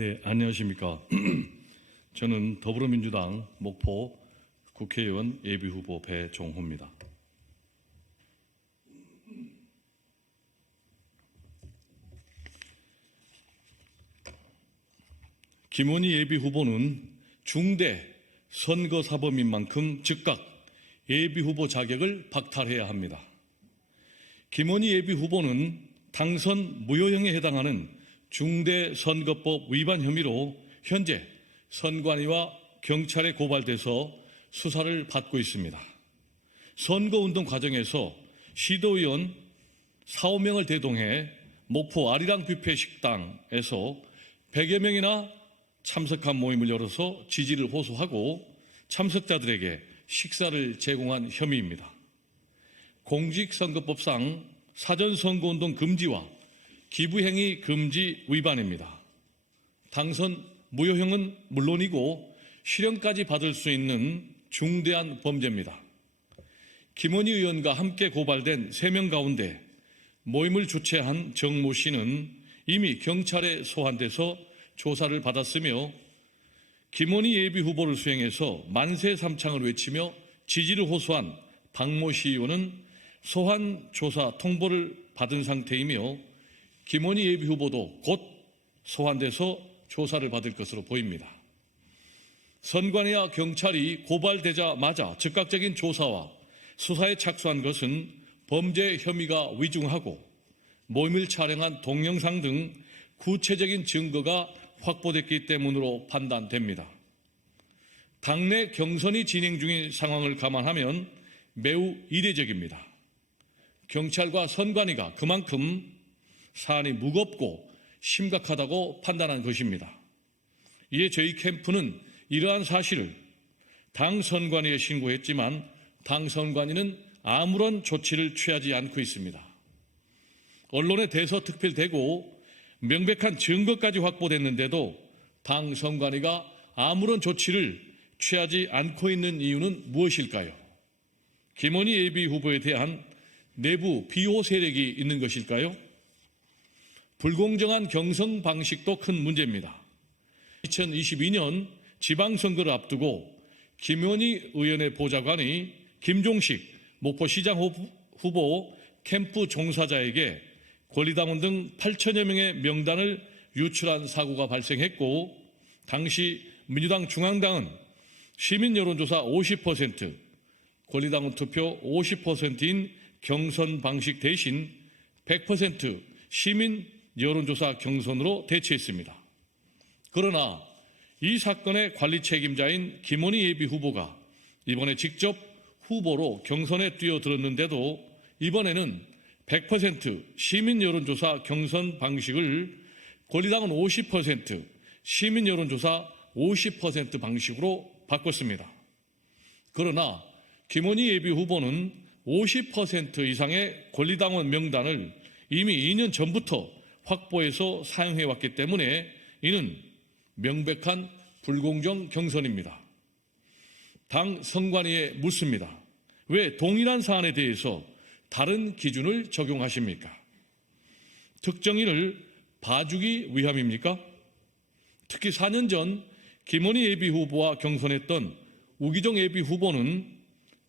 네, 안녕하십니까. 저는 더불어민주당 목포 국회의원 예비후보 배종호입니다. 김원희 예비후보는 중대 선거사범인 만큼 즉각 예비후보 자격을 박탈해야 합니다. 김원희 예비후보는 당선 무효형에 해당하는 중대선거법 위반 혐의로 현재 선관위와 경찰에 고발돼서 수사를 받고 있습니다. 선거운동 과정에서 시도의원 4~5명을 대동해 목포 아리랑 뷔페 식당에서 100여 명이나 참석한 모임을 열어서 지지를 호소하고 참석자들에게 식사를 제공한 혐의입니다. 공직선거법상 사전선거운동 금지와 기부행위 금지 위반입니다. 당선 무효형은 물론이고 실형까지 받을 수 있는 중대한 범죄입니다. 김원희 의원과 함께 고발된 3명 가운데 모임을 주최한 정모 씨는 이미 경찰에 소환돼서 조사를 받았으며 김원희 예비후보를 수행해서 만세 삼창을 외치며 지지를 호소한 박모 씨 의원은 소환 조사 통보를 받은 상태이며 김원희 예비후보도 곧 소환돼서 조사를 받을 것으로 보입니다. 선관위와 경찰이 고발되자마자 즉각적인 조사와 수사에 착수한 것은 범죄 혐의가 위중하고 모임을 촬영한 동영상 등 구체적인 증거가 확보됐기 때문으로 판단됩니다. 당내 경선이 진행 중인 상황을 감안하면 매우 이례적입니다. 경찰과 선관위가 그만큼 사안이 무겁고 심각하다고 판단한 것입니다. 이에 저희 캠프는 이러한 사실을 당 선관위에 신고했지만 당 선관위는 아무런 조치를 취하지 않고 있습니다. 언론에 대서특필되고 명백한 증거까지 확보됐는데도 당 선관위가 아무런 조치를 취하지 않고 있는 이유는 무엇일까요? 김원희 예비후보에 대한 내부 비호 세력이 있는 것일까요? 불공정한 경선 방식도 큰 문제입니다. 2022년 지방선거를 앞두고 김원희 의원의 보좌관이 김종식 목포시장 후보 캠프 종사자에게 권리당원 등 8천여 명의 명단을 유출한 사고가 발생했고 당시 민주당 중앙당은 시민여론조사 50%, 권리당원 투표 50%인 경선 방식 대신 100% 시민 여론조사 경선으로 대처했습니다. 그러나 이 사건의 관리 책임자인 김원희 예비후보가 이번에 직접 후보로 경선에 뛰어들었는데도 이번에는 100% 시민 여론조사 경선 방식을 권리당원 50%, 시민 여론조사 50% 방식으로 바꿨습니다. 그러나 김원희 예비후보는 50% 이상의 권리당원 명단을 이미 2년 전부터 확보해서 사용해왔기 때문에 이는 명백한 불공정 경선입니다. 당 선관위에 묻습니다. 왜 동일한 사안에 대해서 다른 기준을 적용하십니까? 특정인을 봐주기 위함입니까? 특히 4년 전 김원희 예비후보와 경선했던 우기정 예비후보는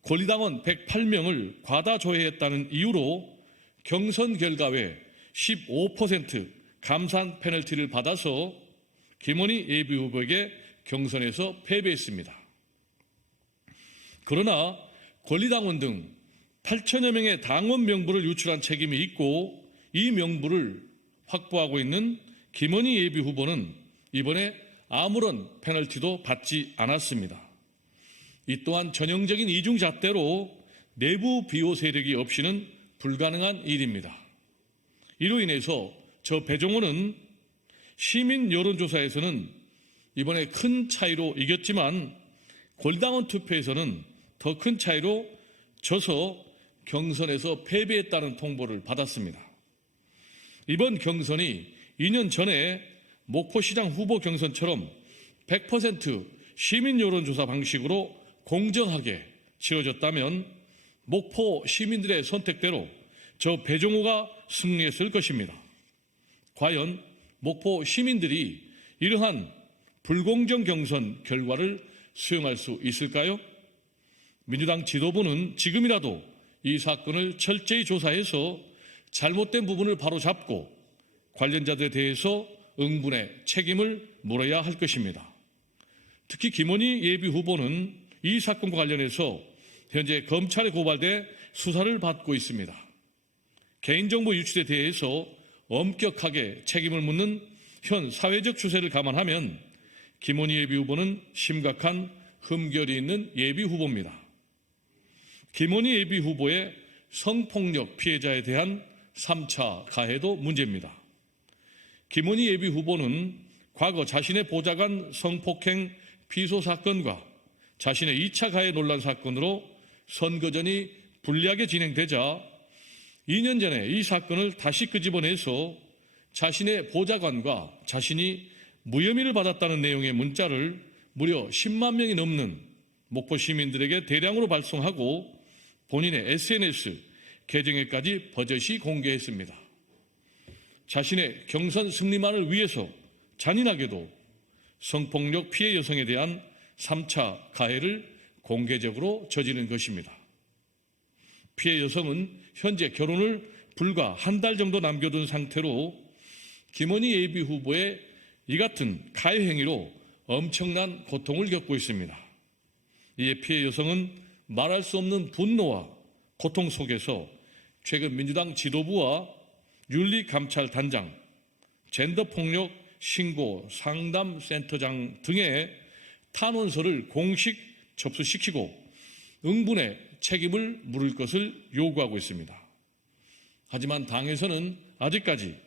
권리당원 108명을 과다 조회했다는 이유로 경선 결과 외 15% 감산 페널티를 받아서 김원희 예비후보에게 경선에서 패배했습니다. 그러나 권리당원 등 8천여 명의 당원 명부를 유출한 책임이 있고 이 명부를 확보하고 있는 김원희 예비후보는 이번에 아무런 페널티도 받지 않았습니다. 이 또한 전형적인 이중잣대로 내부 비호 세력이 없이는 불가능한 일입니다. 이로 인해서 저 배종호는 시민 여론조사에서는 이번에 큰 차이로 이겼지만 권리당원 투표에서는 더 큰 차이로 져서 경선에서 패배했다는 통보를 받았습니다. 이번 경선이 2년 전에 목포시장 후보 경선처럼 100% 시민 여론조사 방식으로 공정하게 치러졌다면 목포 시민들의 선택대로 저 배종호가 승리했을 것입니다. 과연 목포 시민들이 이러한 불공정 경선 결과를 수용할 수 있을까요? 민주당 지도부는 지금이라도 이 사건을 철저히 조사해서 잘못된 부분을 바로잡고 관련자들에 대해서 응분의 책임을 물어야 할 것입니다. 특히 김원희 예비후보는 이 사건과 관련해서 현재 검찰에 고발돼 수사를 받고 있습니다. 개인정보 유출에 대해서 엄격하게 책임을 묻는 현 사회적 추세를 감안하면 김원희 예비후보는 심각한 흠결이 있는 예비후보입니다. 김원희 예비후보의 성폭력 피해자에 대한 3차 가해도 문제입니다. 김원희 예비후보는 과거 자신의 보좌관 성폭행 피소 사건과 자신의 2차 가해 논란 사건으로 선거전이 불리하게 진행되자 2년 전에 이 사건을 다시 끄집어내서 자신의 보좌관과 자신이 무혐의를 받았다는 내용의 문자를 무려 10만 명이 넘는 목포 시민들에게 대량으로 발송하고 본인의 SNS 계정에까지 버젓이 공개했습니다. 자신의 경선 승리만을 위해서 잔인하게도 성폭력 피해 여성에 대한 3차 가해를 공개적으로 저지른 것입니다. 피해 여성은 현재 결혼을 불과 한 달 정도 남겨둔 상태로 김원희 예비후보의 이 같은 가해 행위로 엄청난 고통을 겪고 있습니다. 이에 피해 여성은 말할 수 없는 분노와 고통 속에서 최근 민주당 지도부와 윤리감찰단장, 젠더폭력 신고 상담센터장 등의 탄원서를 공식 접수시키고 응분의 책임을 물을 것을 요구하고 있습니다. 하지만 당에서는 아직까지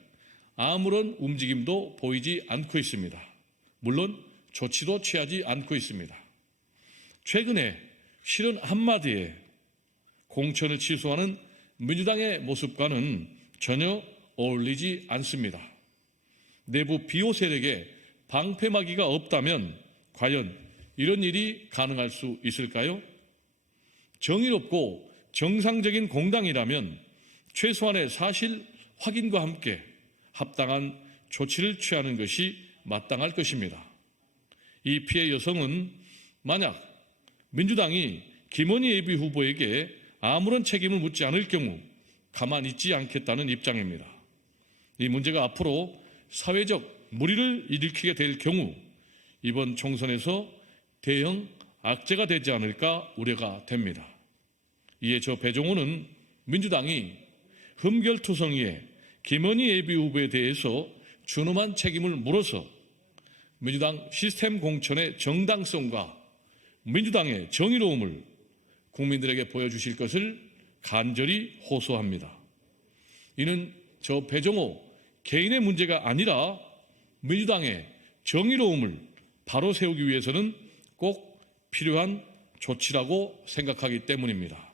아무런 움직임도 보이지 않고 있습니다. 물론 조치도 취하지 않고 있습니다. 최근에 실언 한마디에 공천을 취소하는 민주당의 모습과는 전혀 어울리지 않습니다. 내부 비호 세력에 방패막이가 없다면 과연 이런 일이 가능할 수 있을까요? 정의롭고 정상적인 공당이라면 최소한의 사실 확인과 함께 합당한 조치를 취하는 것이 마땅할 것입니다. 이 피해 여성은 만약 민주당이 김원희 예비후보에게 아무런 책임을 묻지 않을 경우 가만히 있지 않겠다는 입장입니다. 이 문제가 앞으로 사회적 물의를 일으키게 될 경우 이번 총선에서 대형 악재가 되지 않을까 우려가 됩니다. 이에 저 배종호는 민주당이 흠결투성이에 김원희 예비후보에 대해서 준엄한 책임을 물어서 민주당 시스템 공천의 정당성과 민주당의 정의로움을 국민들에게 보여주실 것을 간절히 호소합니다. 이는 저 배종호 개인의 문제가 아니라 민주당의 정의로움을 바로 세우기 위해서는 꼭 필요한 조치라고 생각하기 때문입니다.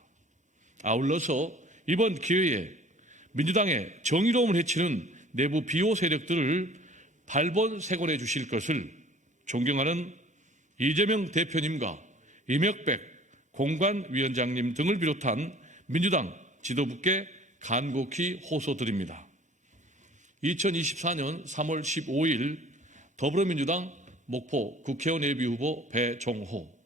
아울러서 이번 기회에 민주당의 정의로움을 해치는 내부 비호 세력들을 발본색원해 주실 것을 존경하는 이재명 대표님과 이명백 공관위원장님 등을 비롯한 민주당 지도부께 간곡히 호소드립니다. 2024년 3월 15일 더불어민주당 목포 국회의원 예비후보 배종호